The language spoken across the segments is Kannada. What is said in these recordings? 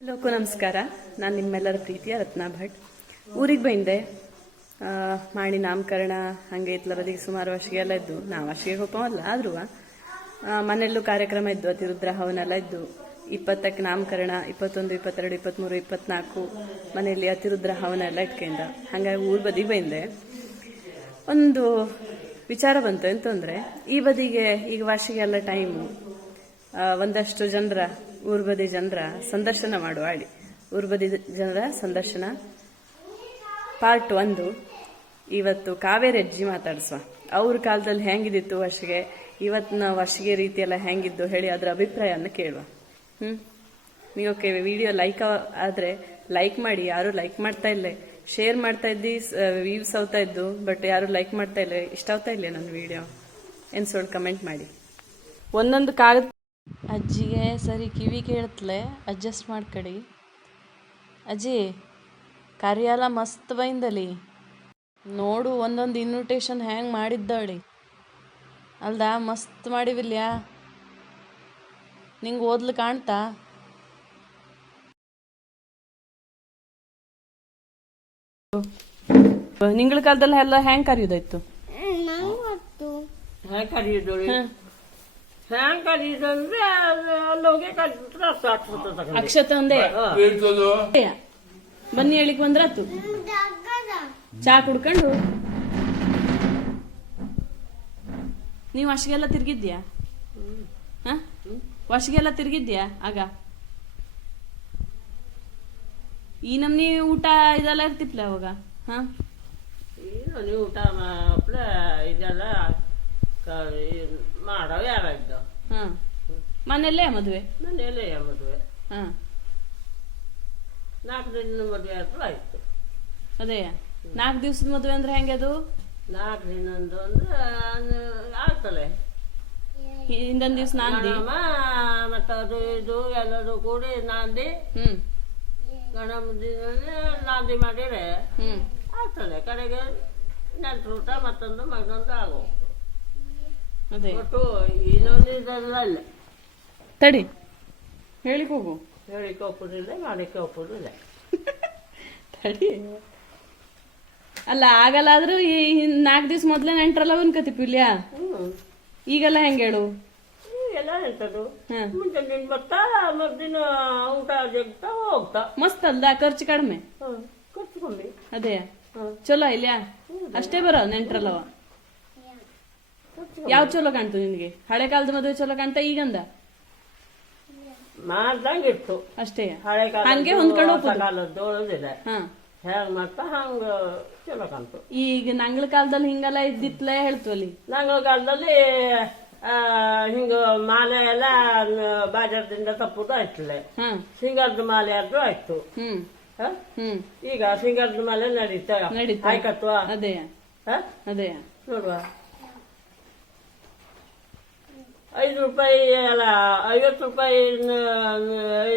ಲೋಕು ನಮಸ್ಕಾರ. ನಾನು ನಿಮ್ಮೆಲ್ಲರ ಪ್ರೀತಿಯ ರತ್ನಾ ಭಟ್. ಊರಿಗೆ ಬಂದೆ. ಮಾಡಿ ನಾಮಕರಣ ಹಂಗೆ ಇತ್ಲರದಿಗೆ ಸುಮಾರು ವರ್ಷಗೆ ಎಲ್ಲ ಇದ್ದು. ನಾವು ವರ್ಷಗೆ ಹೋಗೋಲ್ಲ, ಆದ್ರೂ ಮನೆಯಲ್ಲೂ ಕಾರ್ಯಕ್ರಮ ಇದ್ದು, ಅತಿರುದ್ರ ಹವನೆಲ್ಲ ಇದ್ದು. 20ಕ್ಕೆ ನಾಮಕರಣ, 21, 22, 23, 24 ಮನೆಯಲ್ಲಿ ಅತಿರುದ್ರ ಹವನ ಎಲ್ಲ ಇಟ್ಕೊಂಡ. ಹಂಗಾಗಿ ಊರ್ ಬದಿಗೆ ಬಂದೆ. ಒಂದು ವಿಚಾರ ಬಂತು. ಎಂತಂದ್ರೆ, ಈ ಬದಿಗೆ ಈಗ ವರ್ಷಗೆ ಎಲ್ಲ ಟೈಮು ಒಂದಷ್ಟು ಜನರ ಊರ್ ಬದಿ ಜನರ ಸಂದರ್ಶನ ಮಾಡುವಾಡಿ. ಊರ್ ಬದಿ ಜನರ ಸಂದರ್ಶನ ಪಾರ್ಟ್ 1 ಇವತ್ತು ಕಾವೇರಿ ಅಜ್ಜಿ ಮಾತಾಡ್ಸುವ. ಅವ್ರ ಕಾಲದಲ್ಲಿ ಹೆಂಗಿದಿತ್ತು ವರ್ಷಗೆ, ಇವತ್ತಿನ ವರ್ಷಗೆ ರೀತಿ ಎಲ್ಲ ಹೆಂಗಿದ್ದು ಹೇಳಿ ಅದರ ಅಭಿಪ್ರಾಯನ ಕೇಳುವ. ನೀವು ವಿಡಿಯೋ ಲೈಕ್ ಆದ್ರೆ ಲೈಕ್ ಮಾಡಿ. ಯಾರು ಲೈಕ್ ಮಾಡ್ತಾ ಇಲ್ಲ, ಶೇರ್ ಮಾಡ್ತಾ ಇದ್ದಿ, ವ್ಯೂಸ್ ಆಗ್ತಾ ಇದ್ದು, ಬಟ್ ಯಾರು ಲೈಕ್ ಮಾಡ್ತಾ ಇಲ್ಲ, ಇಷ್ಟ ಆಗ್ತಾ ಇಲ್ಲ ನನ್ನ ವಿಡಿಯೋ ಎನ್ಸೋಳು ಕಮೆಂಟ್ ಮಾಡಿ. ಒಂದೊಂದು ಕಾಗದ ಅಜ್ಜಿಗೆ ಸರಿ ಕಿವಿ ಕೇಳತ್ಲೆ, ಅಡ್ಜಸ್ಟ್ ಮಾಡ್ಕಡಿ. ಅಜ್ಜಿ ಕಾರ್ಯಾಲ ಮಸ್ತ್ ಬೈಂದಲಿ ನೋಡು, ಒಂದೊಂದು ಇನ್ವಿಟೇಷನ್ ಹ್ಯಾಂಗ್ ಮಾಡಿದ್ದಾಳಿ ಅಲ್ದಾ, ಮಸ್ತ್ ಮಾಡಿವಿಲ್ಯಾ? ನಿಂಗೆ ಓದ್ಲು ಕಾಣ್ತಾ? ನಿಂಗಳ ಕಾಲದಲ್ಲಿ ಎಲ್ಲ ಹ್ಯಾಂಗ್ ಕರೆಯೋದಾಯ್ತು? ಅಕ್ಷತೆ ಒಂದೇ ಬನ್ನಿ ಹೇಳಿಕ್ ಬಂದ್ರಾತು. ಚಾ ಕುಡ್ಕೊಂಡು ನೀವ್ ವರ್ಷಗೆಲ್ಲ ತಿರ್ಗಿದ್ಯಾ? ವರ್ಷಗೆಲ್ಲ ತಿರ್ಗಿದ್ಯಾ? ಆಗ ಈ ನಮ್ನಿ ಊಟ ಇದೆಲ್ಲ ಇರ್ತಿತ್ಲ ಅವಾಗ? ಊಟ ಇದೆಲ್ಲ ಮಾಡೋ ಯಾರಾಯ್ತು? ಮನೆಯಲ್ಲೇ ಮದುವೆ? ಮನೆಯಲ್ಲೇ ಮದುವೆ. 4 ದಿನ ಮದುವೆ ಆದ್ರೂ ಆಯ್ತು. ಅದೇ 4 ದಿವಸದ ಮದುವೆ ಅಂದ್ರೆ ಹೆಂಗೆ ಅದು? 4 ದಿನದ್ದು ಅಂದ್ರೆ ಆಗ್ತಲೆ. ಹಿಂದೊಂದ್ ದಿವ್ಸ ನಾಂದಿ, ಮತ್ತ ಅದು ಇದು ಎಲ್ಲದು ಕೂಡಿ ನಾಂದಿ, ಗಣಮ ನಾಂದಿ ಮಾಡಿದ್ರೆ ಆಗ್ತದೆ. ಕಡೆಗೆ ನೆಂಟ್ರ ಊಟ ಮತ್ತೊಂದು ಮಗನೊಂದು ಆಗೋಗ್ತು. ಒಟ್ಟು ಇನ್ನೊಂದು ಇದೆಲ್ಲ ಇಲ್ಲ. ತಡಿ ಹೇಳಿಕ್ ಹೋಗು. ಹೇಳಿಕ್ಕೆ ಒಪ್ಪುದಿಲ್ಲ, ಮಾಡಕ್ಕೆ ಒಪ್ಪುದಿಲ್ಲ. ತಡಿ ಅಲ್ಲ, ಆಗಲ್ಲಾದ್ರೂ ಈ 4 ದಿವ್ಸ ಮೊದ್ಲೇ ನೆಂಟ್ರಲ್ಲ ಅನ್ಕತಿಪ್ಪಿಲ್ಯಾ? ಈಗೆಲ್ಲ ಹೆಂಗ ಹೇಳು? ಈಗೆಲ್ಲ ಎಂತದು, ಮುಂಚೆ ನಿನ್ ಬರ್ತಾ ಮರ್ದಿನ ಊಟ ಜಗ್ತಾ ಹೋಗ್ತಾ. ಮಸ್ತ್ ಅಲ್ದ, ಖರ್ಚು ಕಡಿಮೆ, ಖರ್ಚು ಕಮ್ಮಿ. ಅದೇ ಚಲೋ ಇಲ್ಯಾ? ಅಷ್ಟೇ ಬರೋ ನೆಂಟ್ರಲ್ಲವ. ಯಾವ್ ಚಲೋ ಕಾಣ್ತು ನಿನ್ಗೆ? ಹಳೆ ಕಾಲದ ಮದುವೆ ಚಲೋ ಕಾಣ್ತಾ ಈಗಂದ? ಮಾಡ್ದಂಗಿತ್ತು ಅಷ್ಟೇ, ಹಳೆ ಕಾಲ ಹಂಗೆ ಹೊಂದ್ಕೊಂಡು ಕಾಲದ್ದು ಒಳದಿದೆ. ಹೆಂಗ್ ಮಾಡ್ತಾ ಹಂಗ ಚಲೋ ಕಾಣ್ತು. ಈಗ ನಂಗಳ ಕಾಲದಲ್ಲಿ ಹಿಂಗೆಲ್ಲ ಇದ್ದಿತ್ಲೇ ಹೇಳ್ತೀವಲ್ಲಿ. ನಂಗಳ ಕಾಲದಲ್ಲಿ ಹಿಂಗ ಮಾಲೆ ಎಲ್ಲ ಬಾಜಾರದಿಂದ ತಪ್ಪುದು ಆಯ್ತಲೆ. ಸಿಂಗಾರದ ಮಾಲೆ ಆದ್ರೂ ಆಯ್ತು. ಈಗ ಸಿಂಗಾರದ ಮಾಲೆ ನಡೀತಾ ಆಯ್ಕತ್ವ. ಅದೇ ಅದೇ ನೋಡುವ, 5 ರೂಪಾಯಿ ಅಲ್ಲ 50 ರೂಪಾಯಿ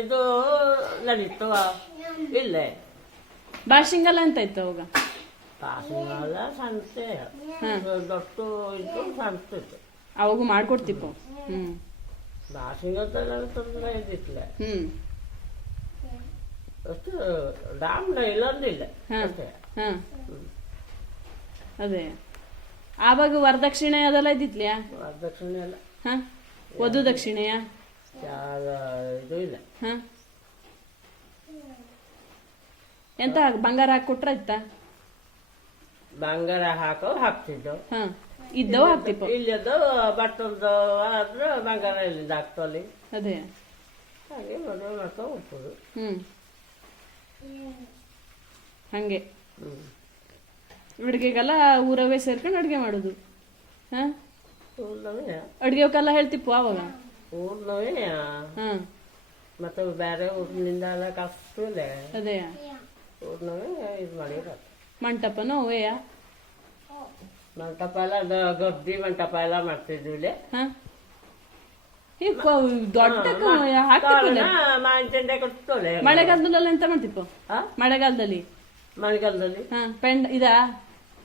ಇದು ನಡೀತು. ಇಲ್ಲೇ ಬಾಶಿಂಗಲ್ಲ ಅಂತ ಇತ್ತು ಅವಾಗ. ಕಾಸಿನ ಸಂಸ್ಥೆ ದೊಡ್ಡ ಇದು ಸಂಸ್ಥೆ ಇತ್ತು, ಅವಾಗೂ ಮಾಡ್ಕೊಡ್ತಿಪ್ಪ. ಬಾಸಿಂಗಲ್ಲ ತೊಂದರೆ ಇದ್ದಿತ್ಲೆ. ಅಷ್ಟು ಡಾಮ್ನ ಇಲ್ಲೊಂದಿಲ್ಲ. ಅದೇ ಆವಾಗ ವರದಕ್ಷಿಣೆ ಅದೆಲ್ಲ ಇದ್ದಿತ್ಲ್ಯಾ? ವರದಕ್ಷಿಣೆ ಎಲ್ಲ, ವಧು ದಕ್ಷಿಣೆಯ ಇದು ಇಲ್ಲ. ಎಂತ ಬಂಗಾರ ಹಾಕಿ ಕೊಟ್ರ ಇತ್ತ? ಬಂಗಾರ ಹಾಕ್ತಿದ್ದು ಇದ್ದವು ಹಾಕ್ತಿಪ್ಪ. ಇಲ್ಲದ್ದು ಬಟ್ಟಲ್ದು ಆದ್ರೆ ಬಂಗಾರ ಇಲ್ಲಿಂದ ಹಾಕ್ತಲ್ಲಿ. ಅದೇ ಹಾಗೆ ಮದುವೆ ಮಾಡ್ತಾ ಹೋಗ್ತದೆ. ಹಂಗೆ ಅಡ್ಗೆಗೆಲ್ಲ ಊರವೇ ಸೇರ್ಕೊಂಡು ಅಡ್ಗೆ ಮಾಡುದು. ಅಡ್ಗೆವಕ್ಕೆಲ್ಲ ಹೇಳ್ತಿಪ್ಪ ಅವಾಗ? ಊರ್ನವೇ ಮತ್ತೆ ಬೇರೆ ಊರಿನಿಂದ ಎಲ್ಲ ಕಷ್ಟೇ. ಅದೇ ಊರ್ನವೇ ಇದು ಮಾಡಿರ. ಮಂಟಪನೋ ಅವೇಯ? ಮಂಟಪ ಎಲ್ಲ ಗದ್ದಿ ಮಂಟಪ ಎಲ್ಲ ಮಾಡ್ತಿದ್ವಿ ಇಲ್ಲಿ. ದೊಡ್ಡ ಮಳೆಗಾಲದಲ್ಲೆಲ್ಲ ಎಂತ ಮಾಡ್ತಿಪ್ಪ? ಮಳೆಗಾಲದಲ್ಲಿ ಪೆಂಡ್ ಇದಾ?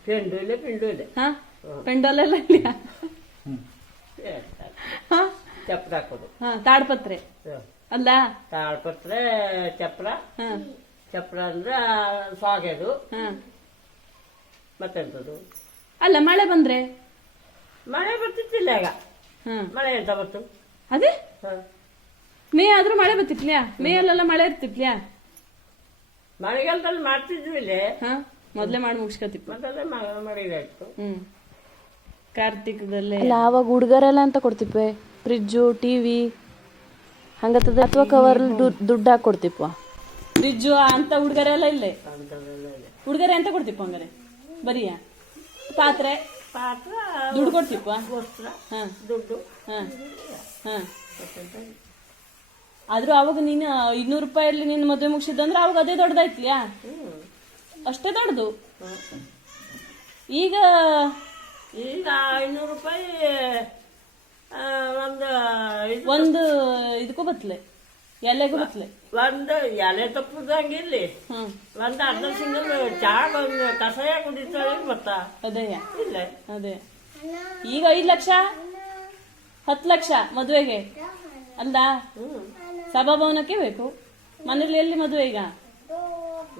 ಪೆಂಡು ಇಲ್ಲ, ಪಿಂಡು ಇಲ್ಲ. ಪೆಂಡಲ್ಲೆಲ್ಲ ಇಲ್ಲ. ಚಪ್ಪದ ಹಾಕೋದು, ತಾಡ್ಪತ್ರೆ ಅಲ್ಲ ತಾಳ್ಪತ್ರೆ ಚಪ್ರ ಹಾ ಚಪ್ರ ಅಂದ್ರೆ ಸ್ವಾಗೆದು ಹಾ ಮತ್ತೆಂತದ್ದು. ಅಲ್ಲ ಮಳೆ ಬಂದ್ರೆ ಮಳೆ ಬರ್ತಿತ್ತಿಲ್ಲ ಈಗ. ಹಾ ಮಳೆ ಎಂತ ಬರ್ತು. ಅದೇ ಹ. ಮೇ ಆದ್ರೂ ಮಳೆ ಬರ್ತಿತ್ಲ್ಯಾ? ಮೇ ಅಲ್ಲೆಲ್ಲ ಮಳೆ ಇರ್ತಿತ್ಲ್ಯಾ? ಮಳೆಗಾಲದಲ್ಲಿ ಮಾಡ್ತಿದ್ವಿ ಇಲ್ಲಿ. ಹಾ ಮೊದ್ಲೇ ಮಾಡಿ ಮುಗಿಸ್ಕೊತಿಪ್ಪ. ಮತ್ತೆ ಮಳೆಗಾಯ್ತು. ಕಾರ್ತಿಕದಲ್ಲೇ ಅಲ್ಲ ಆವಾಗ ಹುಡುಗರೆಲ್ಲ ಅಂತ ಕೊಡ್ತಿಪ್ವೆ, ಫ್ರಿಜ್ಜು ಟಿವಿ ಹಂಗತ್ತದ ಅಥವಾ ಕವರ್ ದುಡ್ಡು ಹಾಕಿ ಕೊಡ್ತಿಪ್ಪ. ಫ್ರಿಜ್ಜು ಅಂತ ಹುಡುಗರೆಲ್ಲ ಇಲ್ಲೇ. ಅಂತದೆಲ್ಲ ಇದೆ. ಹುಡುಗರೆ ಅಂತ ಕೊಡ್ತಿಪ್ಪ ಹಂಗಾರೆ? ಬರೀಯ ಪಾತ್ರೆ ಪಾತ್ರ ದುಡ್ಡು ಕೊಡ್ತಿಪ್ಪ. ವಸ್ತ್ರ ಹಾ ದುಡ್ಡು. ಹಾ ಹಾ ಆದ್ರೂ ಅವಾಗ ನೀನು 200 ರೂಪಾಯಲ್ಲಿ ನೀನು ಮದುವೆ ಮುಗಿಸಿದಂದ್ರೆ ಅವಾಗ ಅದೇ ದೊಡ್ಡದಾಯ್ತ್ಲ್ಯಾ? ಅಷ್ಟೇ ದೊಡ್ಡದು. ಈಗ ಈಗ 500 ರೂಪಾಯಿ ಒಂದು ಒಂದು ಇದಕ್ಕೂ ಬತ್ಲೆ, ಎಲೆಗೂ ಬತ್ಲೆ. ಒಂದು ಎಲೆ ತಪ್ಪದಂಗೆ ಇಲ್ಲಿ ಹ್ಮ್ ಒಂದು ಅರ್ಧ ಸಿಂಗಲ್ ಚಾ ಒಂದು ಕಷಾಯ ಕುಡಿತಾಳೆ ಮತ್ತ ಅದೇ ಇಲ್ಲ. ಅದೇ ಈಗ 5 ಲಕ್ಷ 10 ಲಕ್ಷ ಮದುವೆಗೆ ಅಲ್ಲ, ಸಭಾಭವನಕ್ಕೆ ಬೇಕು. ಮನೇಲಿ ಎಲ್ಲಿ ಮದುವೆ ಈಗ?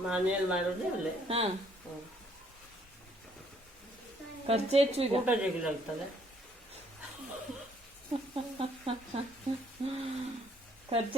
ಮನೆಯಲ್ಲಿ ಮಾಡೋದು ಇಲ್ಲ. ಹಾ ಖರ್ಚು ಹೆಚ್ಚು ಈಗ. ಊಟ ಜಗಿಲಾಗ್ತದೆ. ಖರ್ಚು